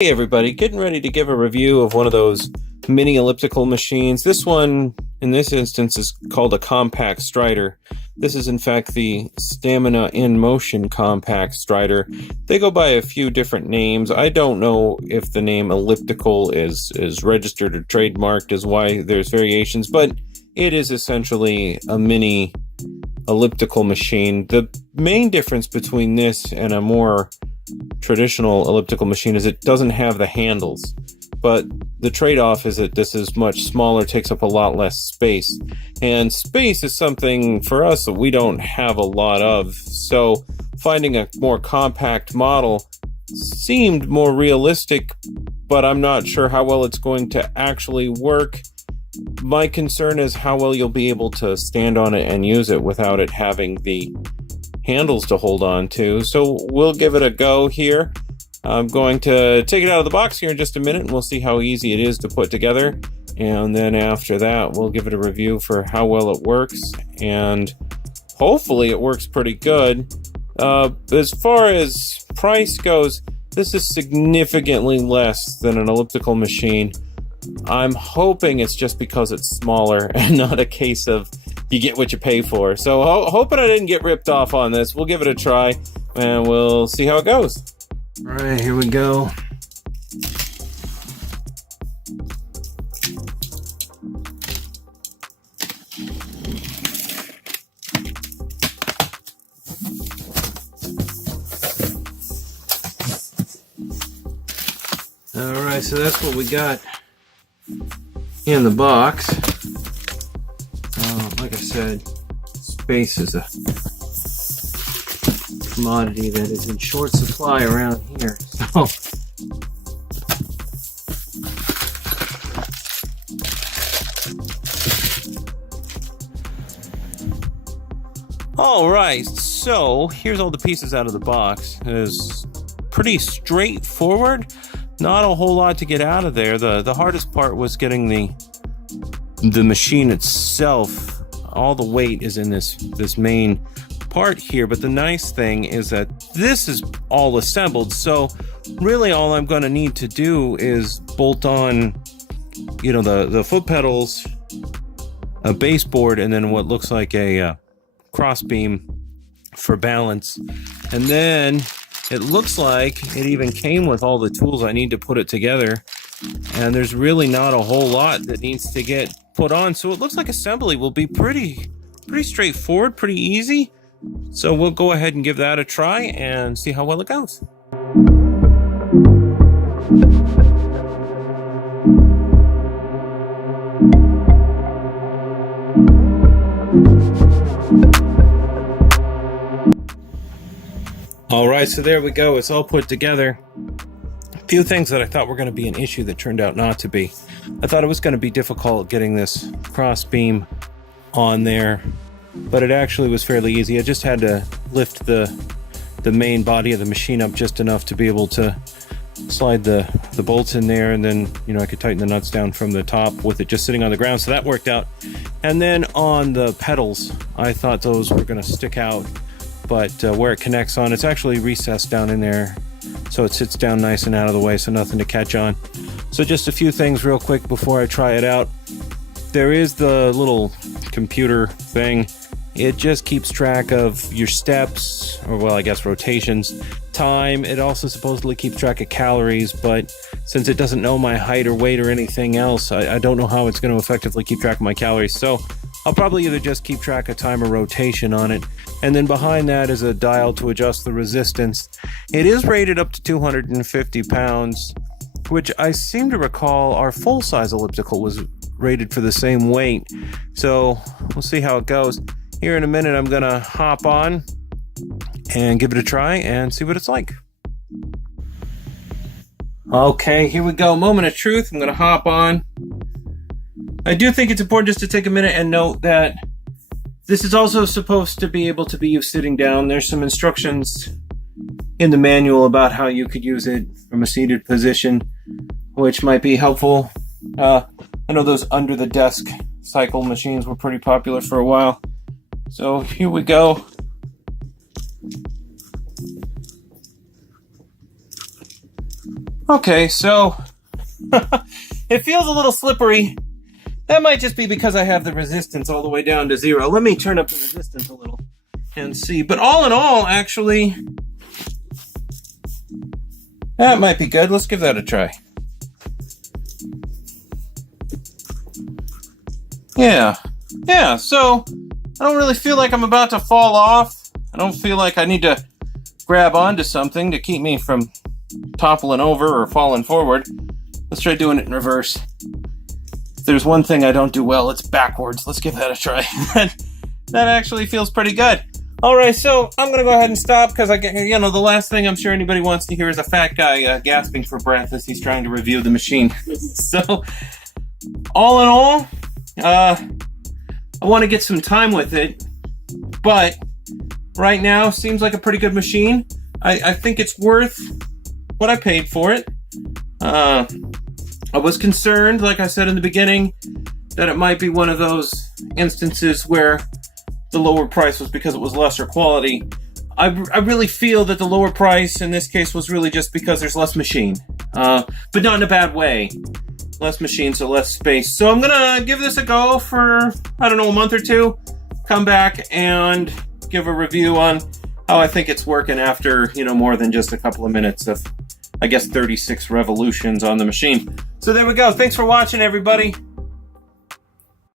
Hey everybody, getting ready to give a review of one of those mini elliptical machines. This one, in this instance, is called a Compact Strider. This is in fact the Stamina Inmotion Compact Strider. They go by a few different names. I don't know if the name elliptical is registered or trademarked, is why there's variations, but it is essentially a mini elliptical machine. The main difference between this and a more traditional elliptical machine is it doesn't have the handles, but the trade-off is that this is much smaller, takes up a lot less space, and space is something for us that we don't have a lot of, so finding a more compact model seemed more realistic, but I'm not sure how well it's going to actually work. My concern is how well you'll be able to stand on it and use it without it having the handles to hold on to. So we'll give it a go here. I'm going to take it out of the box here in just a minute and we'll see how easy it is to put together, and then after that we'll give it a review for how well it works, and hopefully it works pretty good. As far as price goes, this is significantly less than an elliptical machine. I'm hoping it's just because it's smaller and not a case of you get what you pay for. So hoping I didn't get ripped off on this. We'll give it a try and we'll see how it goes. All right, here we go. All right, so that's what we got in the box. Like I said, space is a commodity that is in short supply around here. So all right, so here's all the pieces out of the box. It is pretty straightforward. Not a whole lot to get out of there. The hardest part was getting the machine itself. All the weight is in this main part here, but the nice thing is that this is all assembled, so really all I'm going to need to do is bolt on, you know, the foot pedals, a baseboard, and then what looks like a cross beam for balance. And then it looks like it even came with all the tools I need to put it together, and there's really not a whole lot that needs to get put on, so it looks like assembly will be pretty straightforward, pretty easy. So we'll go ahead and give that a try and see how well it goes. All right, so there we go. It's all put together. A few things that I thought were going to be an issue that turned out not to be. I thought it was going to be difficult getting this cross beam on there, but it actually was fairly easy. I just had to lift the main body of the machine up just enough to be able to slide the bolts in there, and then, you know, I could tighten the nuts down from the top with it just sitting on the ground, so that worked out. And then on the pedals, I thought those were going to stick out, but where it connects on, it's actually recessed down in there, so it sits down nice and out of the way, so nothing to catch on. So just a few things real quick before I try it out. There is the little computer thing. It just keeps track of your steps, or well, I guess rotations, time. It also supposedly keeps track of calories, but since it doesn't know my height or weight or anything else, I don't know how it's going to effectively keep track of my calories. So I'll probably either just keep track of time or rotation on it. And then behind that is a dial to adjust the resistance. It is rated up to 250 pounds, which I seem to recall our full-size elliptical was rated for the same weight. So we'll see how it goes. Here in a minute, I'm going to hop on and give it a try and see what it's like. Okay, here we go. Moment of truth. I'm going to hop on. I do think it's important just to take a minute and note that this is also supposed to be able to be used sitting down. There's some instructions in the manual about how you could use it from a seated position, which might be helpful. I know those under the desk cycle machines were pretty popular for a while. So here we go. Okay, so it feels a little slippery. That might just be because I have the resistance all the way down to 0. Let me turn up the resistance a little and see. But all in all, actually, that might be good. Let's give that a try. Yeah, so I don't really feel like I'm about to fall off. I don't feel like I need to grab onto something to keep me from toppling over or falling forward. Let's try doing it in reverse. If there's one thing I don't do well, it's backwards. Let's give that a try. That actually feels pretty good. All right, so I'm going to go ahead and stop because the last thing I'm sure anybody wants to hear is a fat guy gasping for breath as he's trying to review the machine. So, all in all, I want to get some time with it, but right now seems like a pretty good machine. I think it's worth what I paid for it. I was concerned, like I said in the beginning, that it might be one of those instances where the lower price was because it was lesser quality. I really feel that the lower price in this case was really just because there's less machine, but not in a bad way. Less machine, so less space. So I'm gonna give this a go for, I don't know, a month or two. Come back and give a review on how I think it's working after, more than just a couple of minutes of, I guess, 36 revolutions on the machine. So there we go. Thanks for watching, everybody.